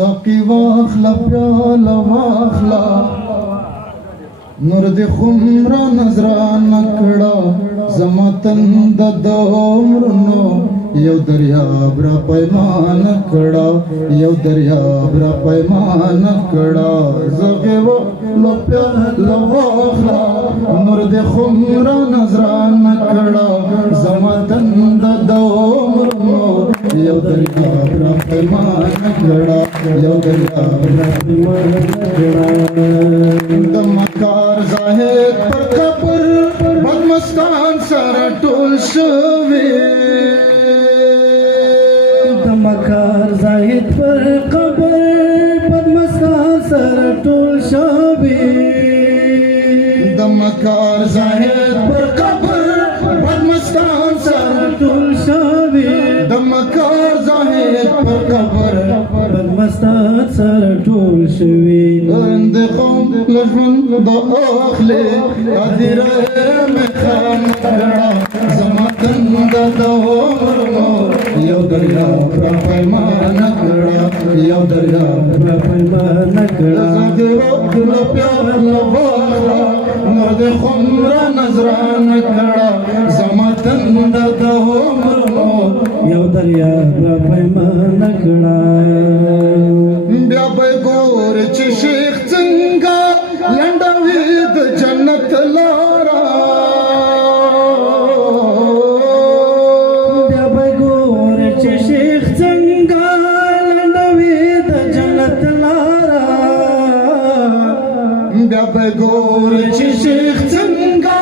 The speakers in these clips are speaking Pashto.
ساقی واخلا پیاله واخلا نور د خمره نظرانه کړه زما تنده د عمرونو یو دریاب را پیمانه کړه یو دریاب را پیمانه کړه زغې واخلا پیاله واخلا نور د خمره نظرانه کړه زما تنده د عمرونو یو دریاب را پیمانه کړه یو دریاب را پیمانه کړه د مکار زاهد پر قبر بدمستان سره ټول شوي د مکار زاهد پر قبر بدمستان سره ټول شوي د مکار زاهد پر قبر بدمستان سره ټول شوي د مکار زاهد پر قبر بدمستان سره ټول شوي د قوم لژوند د اخلي ادیره مخان کړه زما تنده د عمرونو یو دریاب را پیمانه کړه یو دریاب را پیمانه کړه زګې واخلا پیاله واخلا نور د خمره نظرانه کړه زما تنده د عمرونو یو دریاب را پیمانه کړه بیا به ګورې چې شیخ څنګه لنډوي د جنت لاره بیا به ګورې چې شیخ څنګه لنډوي د جنت لاره بیا به ګورې چې شیخ څنګه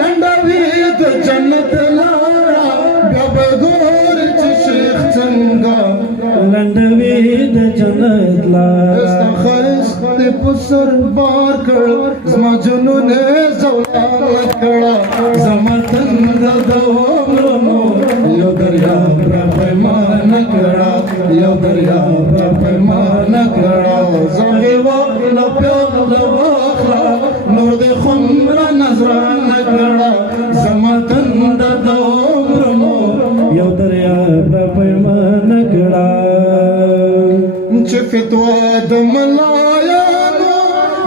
لنډوي د جنت لاره بیا به ګورې چې شیخ څنګه لنډوي د جنت لاره ستخست په سر بار کړ زما جنون زولان کړه زما تنده د عمرونو یو دریاب را پیمانه کړه یو دریاب را پیمانه کړه زغې واخلا پیاله واخلا نور د خمره نظرانه کړه زما تنده د عمرونو یو دریاب را پیمانه کړه چې فتوا د ملایانو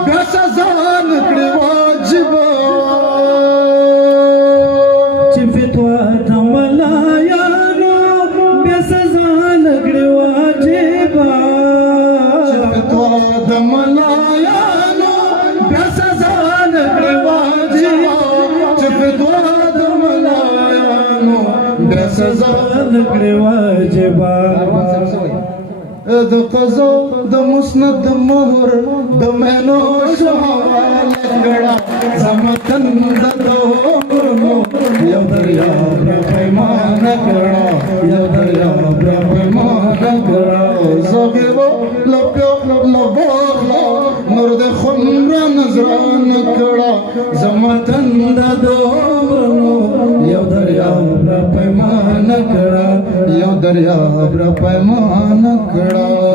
بیا سزا نکړي واجبه چې فتوا د ملایانو بیا سزا نکړي واجبه چې فتوا د ملایانو بیا سزا نکړي واجبه چې فتوا د ملایانو بیا سزا نکړي واجبه د قضا د مسند مهر د مینو شهواله کړه زما تنده د عمرونو یو دریاب را پیمانه کړه یو دریاب را پیمانه کړه زغې واخلا پیاله واخلا نور د خمره نظرانه کړه زما تنده د عمرونو یو دریاب را پیمانه کړه یو دریاب را پیمانه کړه